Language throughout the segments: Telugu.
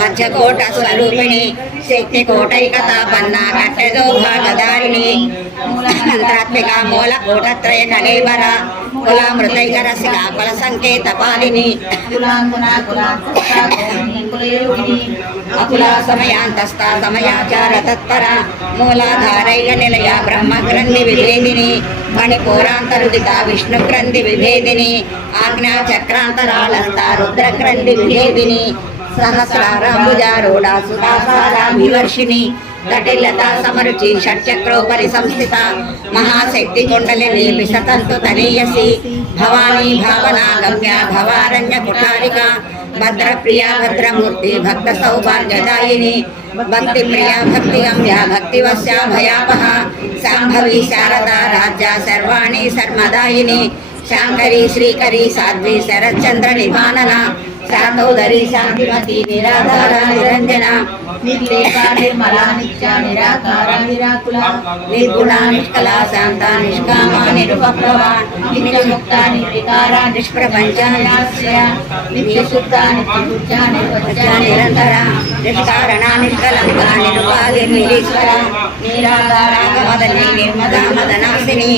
మధ్యకోట స్వరూపిణి శక్తి కోటైకతాపన్నా కట్టెదో భాగదారిణి మంత్రాత్మిక మూల కోటత్రయ కళేవర కులామృతైక రసిక కుల సంకేత పాలిని అకులా సమయాంతస్థ సమయాచార తత్పర మూలాధారైక నిలయ బ్రహ్మగ్రంథి విభేదిని మణిపూరాంతరుదిత విష్ణుగ్రంథి విభేదిని ఆజ్ఞా చక్రాంతరాళస్థ రుద్రగ్రంథి విభేదిని సహస్రారాంబుజారూఢ సుధాసారాభివర్షిణి కటిలతా సమరుచి షట్చక్రోపరి సంస్థిత మహాశక్తి కుండలిని విశతంతు తనీయసి భవానీ భావనా గమ్య భవారణ్య కుటారిక భద్రప్రియా భద్రమూర్తి భక్త సౌభాగ్యదాయిని భక్తి ప్రియా భక్తి గమ్య భక్తివశ్యా భయాపహ శాంభవి శారదా రాజ్య సర్వాణి సర్మదాయిని శాంకరి శ్రీకరి సాధ్వి శరచంద్ర నివానన శాంతోదరి శాంతిమతి నిరాధార నిరంజన నిర్లేపా నిర్మలా నిత్య నిరాకార నిరాకుల నిర్గుణ నిష్కల శాంత నిష్కామ నిరుపప్లవ నిత్యముక్త నిర్వికార నిష్ప్రపంచాయాస్య నిత్యశుద్ధ నిత్యబుద్ధ నిర్వచ నిరంతర నిష్కారణ నిష్కలంక నిరుపాధి నిరీశ్వర నిరాధారాగమదని నిర్మదా మదనాశిని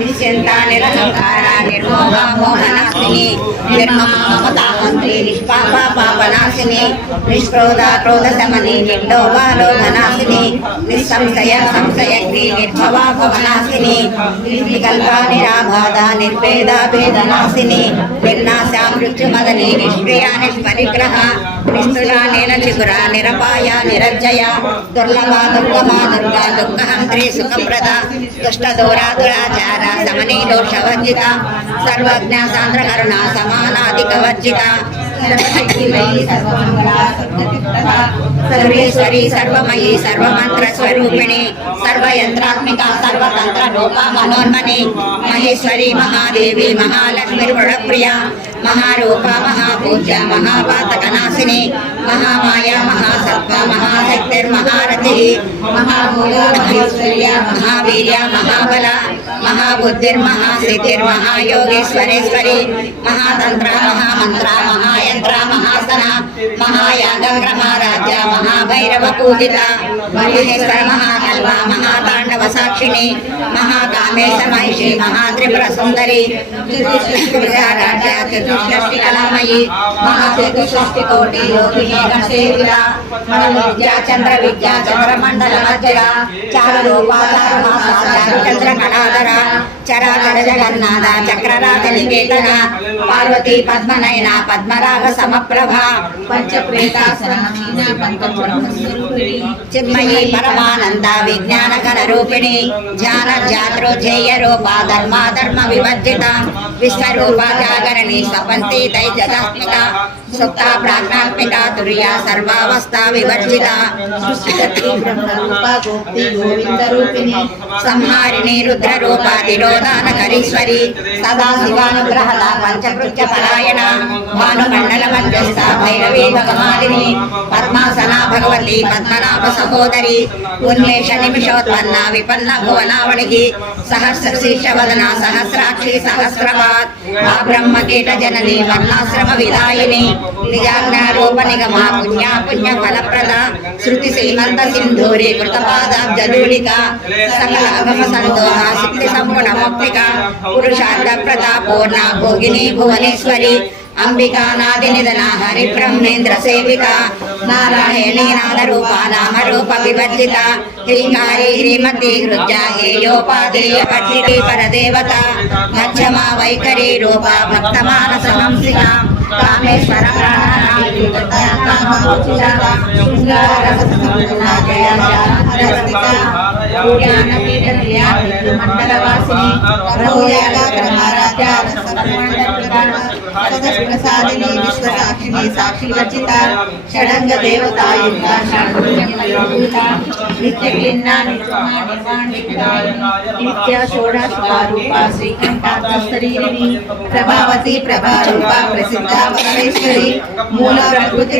నిశ్చింత నిరహంకార నిర్మోహ మోహనాశిని నిర్మమ మమతా మంత్రి నిష్పాప పాపనాశిని నిష్క్రోధ క్రోధ శమని నిర్లోభ లోభనాశిని నిస్సంశయ సంశయగ్ని నిర్భవ భవనాశిని నిర్వికల్ప నిరాబాధ నిర్భేద భేదనాశిని నిర్నాశ మృత్యుమదని నిష్క్రియ నిష్పరిగ్రహ నిస్తుల నిరచికుర నిరపాయ నిరజ్జయ దుర్లభ దుర్గమ దుర్గా దుఃఖహంత్రి సుఖప్రద దుష్ట దూరా దురాచార సమనీ దోషవర్జిత సర్వజ్ఞ సాంద్రకరుణ సమానాధిక వర్జిత सर्वेश्वरी सर्वमयी सर्वमंत्र स्वरूपिणी सर्वयंत्रात्मिका सर्वतंत्र रूपा मनोन्मनी महेश्वरी महादेवी महालक्ष्मी प्रिया महारूपा महापूज्य महापातकनाशिनी महामाया महासत्व महाशक्तिर्महारथी महाभूया महेश्वर्या महावीर्या महाबला महाबुद्धिर्महासिद्धिर्महायोगेश्वरेश्वरी महातंत्र महामंत्र महायंत्र महासन महायागग्रमराज्य महाभैरव पूजिता महेश्वर महाकल्प महातांडव साक्षिणी महाकामेश महिषी महात्रिपुर सुंदरी राज्य चतुष्षष्टि कलामयी महाचतुष्षष्टि कोटि योगिनी गणसेविता विद्या चंद्र मंडल मध्यरा चारुरूपा चारुमासा चारुचंद्र कणाधर चराचर जगन्नाथ चक्रराज निकेतन पार्वती पद्मनयना पद्मराग समप्रभा चिन्मयी परमानंद विज्ञान गण रूपिणी ज्ञान जात्रोजेय रूपा धर्मा धर्म विवर्जिता विश्वरूपा जागरणी सपन्ति तैजदात्मिका सुप्ता प्राज्ञात्मिका तुर्या सर्वावस्था विवर्जिता संहारिणी रुद्र रूपा तिरोधानकरीश्वरी सदा शिवानुग्रहदा पंचकृत्य परायणा भानुमंडल मध्यस्था भैरवी भगमालिनी पद्मासना भगवती पद्मनाभ सहोदरी उन्मेष निमिषोत्पन्ना विपन्न भुवनावणिः सहस्र शीर्षवदना सहस्राक्षी सहस्रपाद ब्रह्म कीट जननी वर्णाश्रम विदायिनी निजाज्ञा रूप निगमा पुण्या पुण्य फलप्रदा श्रुति सीमंत सिंधूरी कृतपादाब्जधूलिका सकल अगम संदोहा सिद्धि संपूर्ण मौक्तिका पुरुषार्थ प्रदा पूर्णा भोगिनी भुवनेश्वरी अंबिका नादि निधना हरि ब्रह्मेन्द्र सेविका नारायणी नाद रूपा नाम रूप विवर्जिता ह्रींकारी ह्रीमती हृद्या हेयोपादेय पठिति परदेवता मध्यमा वैखरी रूपा भक्तमानस हंसिका कामेश्वर మండలవాసిని ప్రసాదిని విశ్వసాక్షిని సాక్షి వర్జిత షడంగ దేవతాయుక్త నిత్య నిత్య షోడశరూప శ్రీకంఠాస్తరీరిణి ప్రభావతి ప్రభారూప ప్రసిద్ధ పరమేశ్వరి మూల ప్రకృతి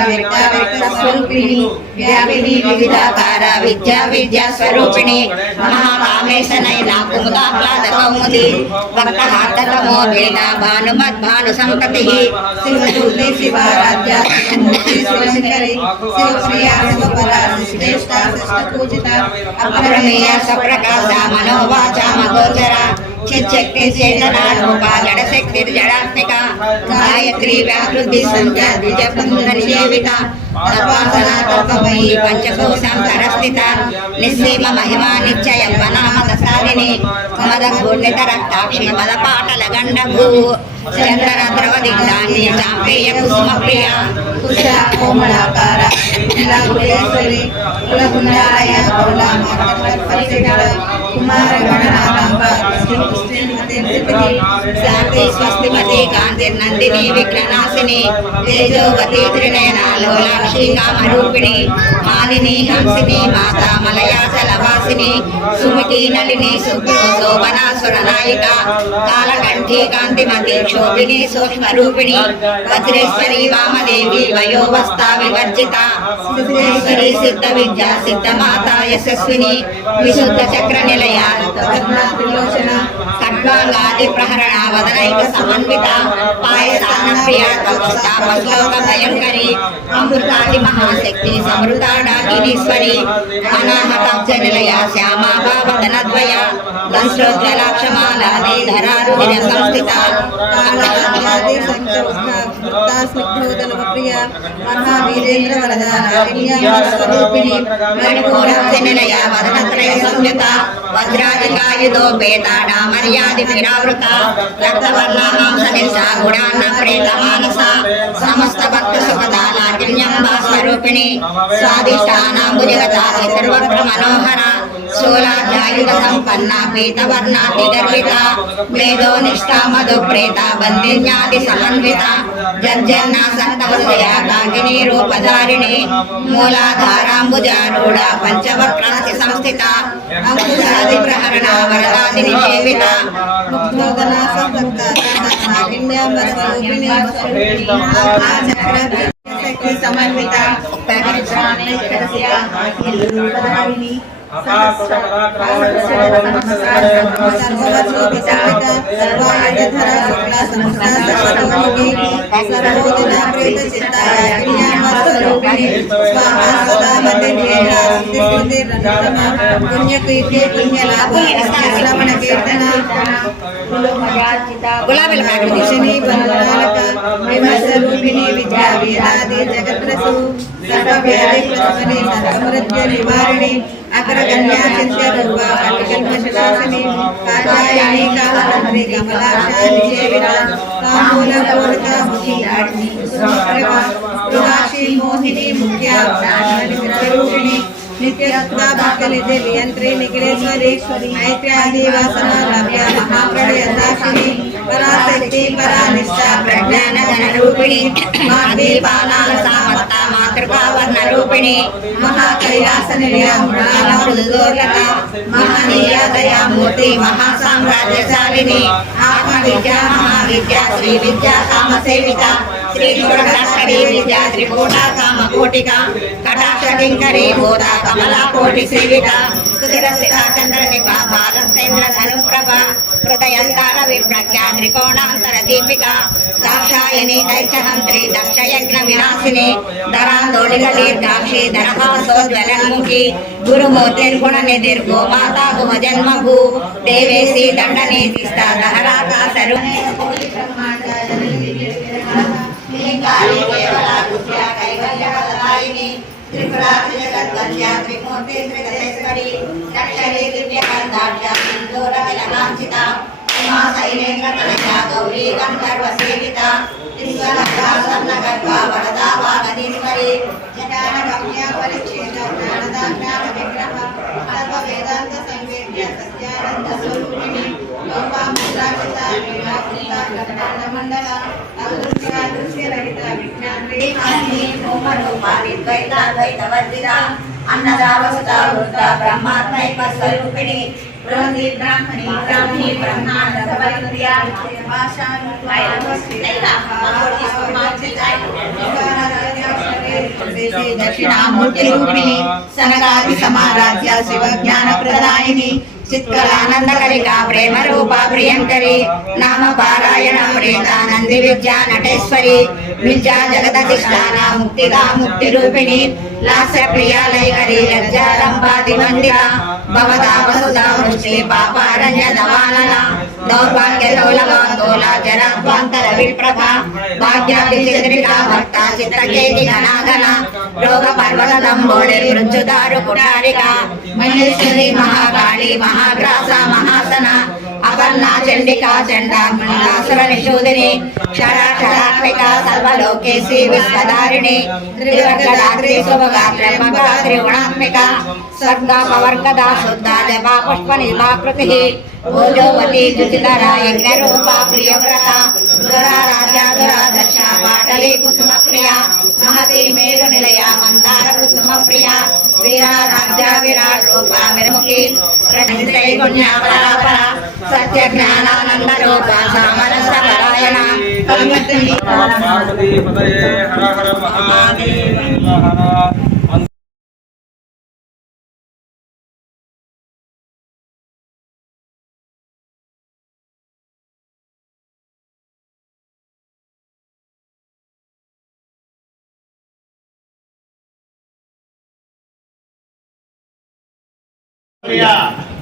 వ్యక్త స్వరూపిణి వ్యాపిని వివిధాకార విద్యా స్వరూపిణి మహాకామేశనైన కుముదాహ్లాద కౌముది భక్తహార్దతమో వేద భానుమద్భాను సంతతి శివశూర్ణి శివారాధ్య శివశంకరి శివప్రియా శివపరా శ్రేష్ఠ పూజిత అపరమేయ సప్రకాశ మనోవాచ మగోచర చిచ్చక్తి చేతనా రూప జడశక్తి జడాత్మిక గాయత్రి వ్యాహృతి సంధ్య ద్విజబంధన నిషేవిత తత్వాసనా తత్వమయీ పంచకోశాంతరస్థిత నిస్సీమ మహిమా నిత్యయం మనామదసారిణి మద గుణిత రక్తాక్షి మద పాటల గండభూ చందన ద్రవదిగ్ధాన్ని చాంపేయ కుసుమ ప్రియ కుశ కోమలాకార కులేశ్వరి కులగుండాలయ కుమార గణనాథాంబ శాంతి స్వస్తిమతి కాంతిర్నందిని విఘ్ననాశిని తేజోవతి త్రినయన లోలాక్షి కామరూపిణి మాలిని హంసిని మాతా మలయాచలవాసిని సుమతి నళిని శోభనాసుర నాయిక కాలకంఠి కాంతిమతి శోభిని సూక్ష్మరూపిణి వజ్రేశ్వరి వామదేవి వయోవస్థా వివర్జిత సిద్ధేశ్వరి సిద్ధ విద్యా సిద్ధమాత యశస్విని విశుద్ధ చక్ర నిలయ ఖడ్వాంగాది ప్రహరణ వదనైక సమన్విత పాయసాన ప్రియ శ్లోక భయంకరి అమృతాది మహాశక్తి సమృతాడాకినీశ్వరి అనాహతాబ్జ నిలయ శ్యామా భావదనద్వయ దంశ్రోజ్వలాక్షమాలాది ధరారుదిన సంస్థిత స్నిగ్ధోదనప్రియ మహావీరేంద్ర వరదారిణి మణిపూరబ్జ నిలయ వదనత్రయ సంయుత వజ్రాధికాయుధోపేత డామర్యాది విరావృత రక్తవర్ణ మాంసనిర్స గుణాన్న ప్రేత మానస సమస్త భక్త సుఖదాలాకిన్యంబా స్వరూపిణి స్వాదిష్టానాంబుజగత చతుర్వక్ర మనోహర శూలాధ్యాయుధ సంపన్న పీతవర్ణాతి గర్విత మేధో నిష్ఠా మధు ప్రేత బంధిన్యాది సమన్విత జర్జన్న సంతహృదయ కాకినీ రూపధారిణి మూలాధారాంబుజారూఢ పంచవక్రాసి సంస్థిత అంకుశాది ప్రహరణ వరదాది నిషేవిత సమన్విత గులాబీల విమర్శరూపిణి విద్యా వేదాది జగత్రసు సర్వవ్యాధి ప్రసమని సర్వమృత్యు నివారిణి అగ్రగణ్యా చింత్య రూప కల్పశనాశిని కాచాయని కామహరి కమలాక్షా నిషేవిత కామూల పూరిత ముఖియాడిని సురాక్షి మోహిని ముఖ్య రూపిణి నిత్యత్వ భక్తనిధి నియంత్రి నిఖిలేశ్వరి మైత్ర్యాది వాసన లభ్య మహాప్రళయ దాక్షిణి పరాశక్తి పరానిష్ట ప్రజ్ఞాన ఘన రూపిణి మాదీపానాల సామత మాతృకావర్ణ రూపిణి మహాకైలాస నిలయ మృణాలక మహనీయ దయామూర్తి మహాసామ్రాజ్యశాలిని ఆత్మవిద్యా మహావిద్యా శ్రీ విద్యా కామసేవిత శ్రీ షోడశి విద్యా త్రికూట కామకోటిక కటాక్ష కింకరి బోధా కమలా కోటి సేవిత స్థిర చంద్ర నిపా బాలసేంద్ర ధనుప్రభ హృదయంతాల విప్రఖ్యా త్రికోణాంతర దీపిక దాక్షాయని దైత్యహంత్రి దక్షయజ్ఞ వినాశిని ధరాందోళిక దీర్ఘాక్షి ధరహాసోజ్వలన్ముఖి గురుమూర్తిర్గుణ నిధిర్గో మాతా గుహ జన్మభూ దేవేశి దండనీతిష్ట దహరాకాశరు త్రిపురాతి జగద్వంద్య త్రిమూర్తి త్రిగతేశ్వరి అక్షరే దివ్యగంధాఢ్య సింధూరతిలకాంచిత ఉమా శైలేంద్ర తనయ గౌరీ గంధర్వ సేవిత విశ్వగర్భ వరదా వాగదీశ్వరి జటాన గమ్య పరిచ్ఛేద జ్ఞానదా జ్ఞాన విగ్రహ సర్వ మండల అదృశ్య దృశ్య రహిత విజ్ఞాని అన్ని రూపాది ద్వైత ద్వైత వర్జిత అన్నదా వసుత వృత బ్రహ్మాత్మైక స్వరూపిణి బృహతి బ్రాహ్మణి బ్రాహ్మణి బ్రహ్మాండ సవరిత్య భాషా దక్షిణామూర్తి రూపిణి సనగాది సమారాధ్య శివ జ్ఞాన ప్రదాయిని చిత్కలానందకరికా ప్రేమ రూపా ప్రియంకరి నామ పారాయణ ప్రేతానంది విద్యా నటేశ్వరి విద్యా జగదధిష్టాన ముక్తిదా ముక్తి రూపిణి లాస్య ప్రియాలయకరి లజ్జారంభాది మందిర భవదా వసుదా వృష్టి పాపారణ్య దవానల దౌర్భాగ్య దౌలవాందోళ జరాద్వాంతర విప్రభ భాగ్యాది చంద్రికా భక్త చిత్రకేతి గణాగణ రోగ పర్వత దంబోళి మృత్యుదారు కుటారిక మహేశ్వరి మహాకాళి మహాగ్రాస మహాసన అపర్ణా చండికా చండాసుర నిషూదిని క్షరాక్షరాత్మిక సర్వలోకేశి విశ్వధారిణి త్రివర్గదాత్రి శుభగాత్రమగా త్రిగుణాత్మిక స్వర్గాపవర్గదా శుద్ధ జపా పుష్ప నిమాకృతి ఓజోవతి జుచిధర యజ్ఞరూపా ప్రియవ్రత దురారాధ్య దురాదర్శ పాటలి కుసుమ ప్రియ మహతి మేరు నిలయ మందార కుసుమ ప్రియ వీరారాధ్య విరాట్ రూప విరముఖి ప్రతిగుణ్య పరాపర సత్య జ్ఞానానంద రూప సమరస పరాయణ పార్వతీ పతయే హర హర మహాదేవ హర. Yeah.